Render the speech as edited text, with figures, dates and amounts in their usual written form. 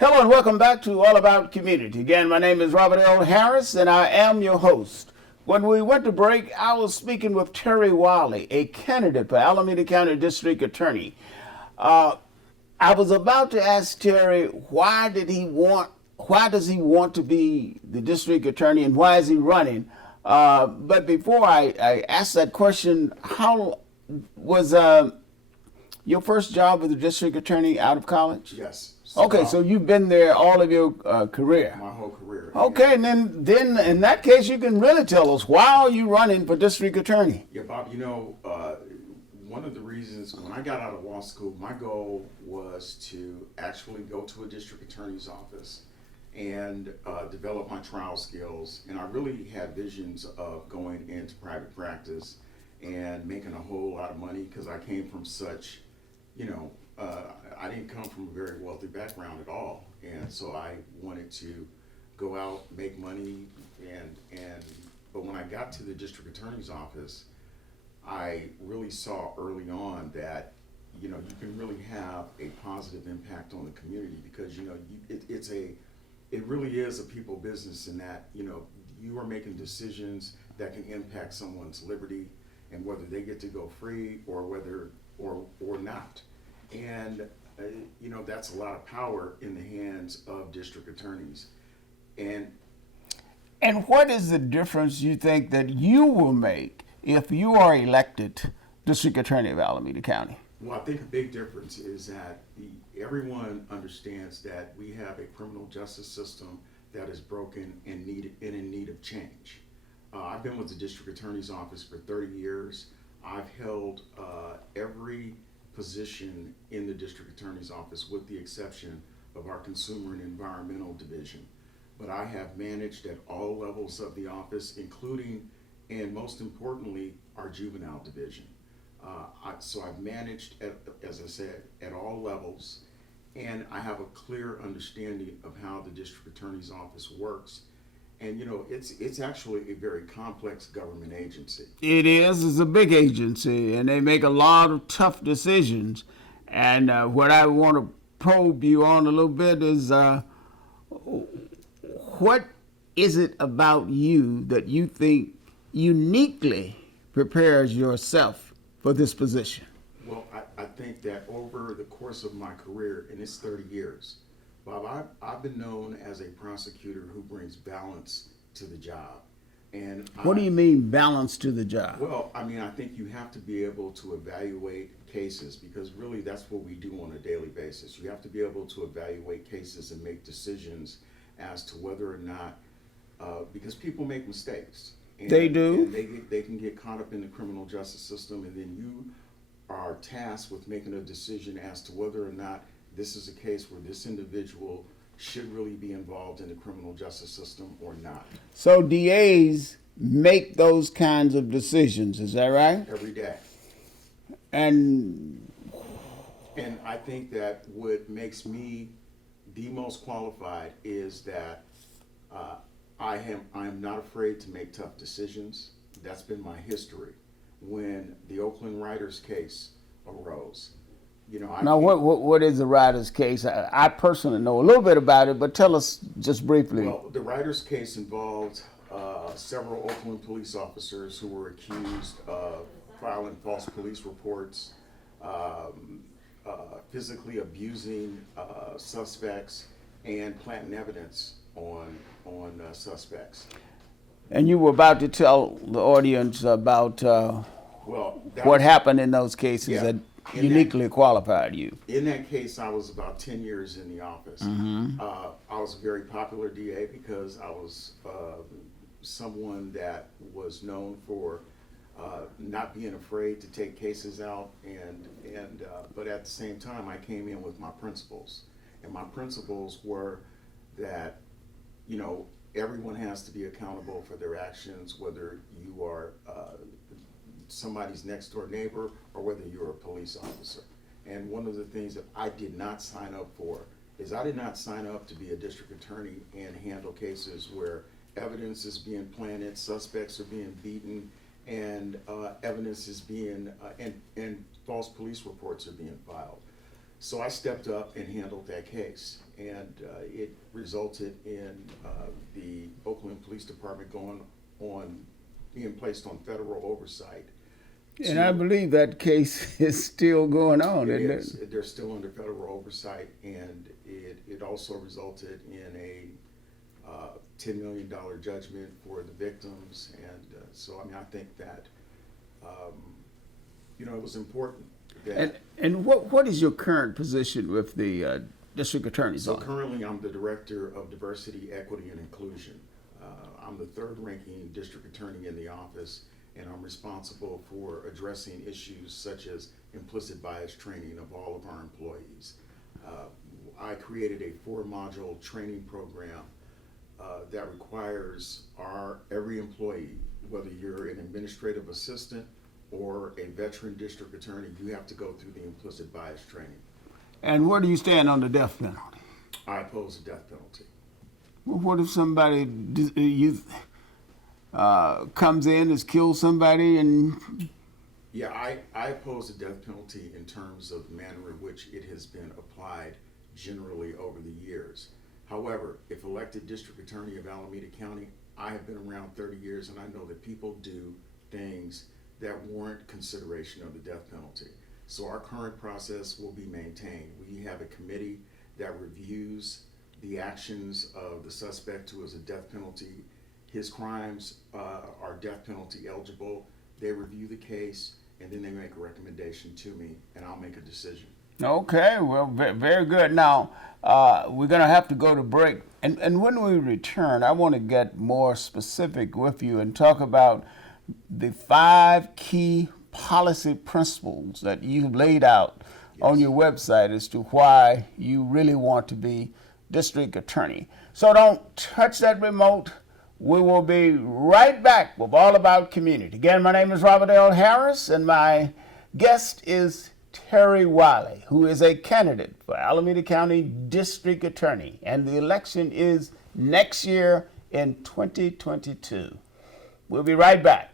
Hello and welcome back to All About Community. Again, my name is Robert L. Harris and I am your host. When we went to break, I was speaking with Terry Wiley, a candidate for Alameda County District Attorney. I was about to ask Terry, why does he want to be the district attorney and why is he running? But before I ask that question, how was your first job as a district attorney out of college? Yes. Okay, so you've been there all of your career. My whole career. Okay, and then in that case, you can really tell us, why are you running for district attorney? Yeah, Bob, one of the reasons when I got out of law school, my goal was to actually go to a district attorney's office and develop my trial skills. And I really had visions of going into private practice and making a whole lot of money because I came from such, I didn't come from a very wealthy background at all. And so I wanted to go out, make money, but when I got to the district attorney's office, I really saw early on that, you can really have a positive impact on the community because, it really is a people business in that, you are making decisions that can impact someone's liberty and whether they get to go free or whether, or not. And, that's a lot of power in the hands of district attorneys. And what is the difference you think that you will make if you are elected district attorney of Alameda County? Well, I think a big difference is that everyone understands that we have a criminal justice system that is broken and in need of change. I've been with the district attorney's office for 30 years. I've held every position in the district attorney's office with the exception of our consumer and environmental division. But I have managed at all levels of the office, including and most importantly, our juvenile division. So I've managed, as I said, at all levels, and I have a clear understanding of how the district attorney's office works. And it's actually a very complex government agency. It is. It's a big agency, and they make a lot of tough decisions. And what I want to probe you on a little bit is what is it about you that you think uniquely prepares yourself for this position? Well, I think that over the course of my career, and it's 30 years, Bob, I've been known as a prosecutor who brings balance to the job. And what do you mean balance to the job? Well, I think you have to be able to evaluate cases because really that's what we do on a daily basis. You have to be able to evaluate cases and make decisions as to whether or not, because people make mistakes. And, they do. And they can get caught up in the criminal justice system, and then you are tasked with making a decision as to whether or not this is a case where this individual should really be involved in the criminal justice system or not. So DAs make those kinds of decisions, is that right? Every day. And I think that what makes me the most qualified is that I am not afraid to make tough decisions. That's been my history. When the Oakland Writers case arose, now, what is the Writers case? I personally know a little bit about it, but tell us just briefly. Well, the Writers case involved several Oakland police officers who were accused of filing false police reports, physically abusing suspects, and planting evidence on suspects. And you were about to tell the audience about what happened in those cases that uniquely qualified you. In that case, I was about 10 years in the office. Mm-hmm. I was a very popular DA because I was someone that was known for not being afraid to take cases out, but at the same time, I came in with my principles, and my principles were that everyone has to be accountable for their actions, whether you are somebody's next door neighbor or whether you're a police officer. And one of the things that I did not sign up for is I did not sign up to be a district attorney and handle cases where evidence is being planted, suspects are being beaten, and evidence is being and false police reports are being filed. So I stepped up and handled that case, and it resulted in the Oakland Police Department being placed on federal oversight. And I believe that case is still going on, It isn't is. it? They're still under federal oversight, and it also resulted in a $10 million judgment for the victims. And so, I mean, I think that, it was important that. And what is your current position with the district attorney's So office? currently, I'm the Director of Diversity, Equity, and Inclusion. I'm the third-ranking district attorney in the office, and I'm responsible for addressing issues such as implicit bias training of all of our employees. I created a 4-module training program that requires every employee, whether you're an administrative assistant or a veteran district attorney, you have to go through the implicit bias training. And where do you stand on the death penalty? I oppose the death penalty. Well, what if somebody comes in, has killed somebody, and Yeah, I oppose the death penalty in terms of the manner in which it has been applied generally over the years. However, if elected district attorney of Alameda County, I have been around 30 years, and I know that people do things that warrant consideration of the death penalty. So our current process will be maintained. We have a committee that reviews the actions of the suspect who is a death penalty. His crimes are death penalty eligible. They review the case, and then they make a recommendation to me, and I'll make a decision. Okay, well, very good. Now, we're going to have to go to break. And when we return, I want to get more specific with you and talk about the 5 key policy principles that you've laid out on your website as to why you really want to be district attorney. So don't touch that remote. We will be right back with All About Community. Again, my name is Robert L. Harris, and my guest is Terry Wiley, who is a candidate for Alameda County District Attorney, and the election is next year in 2022. We'll be right back.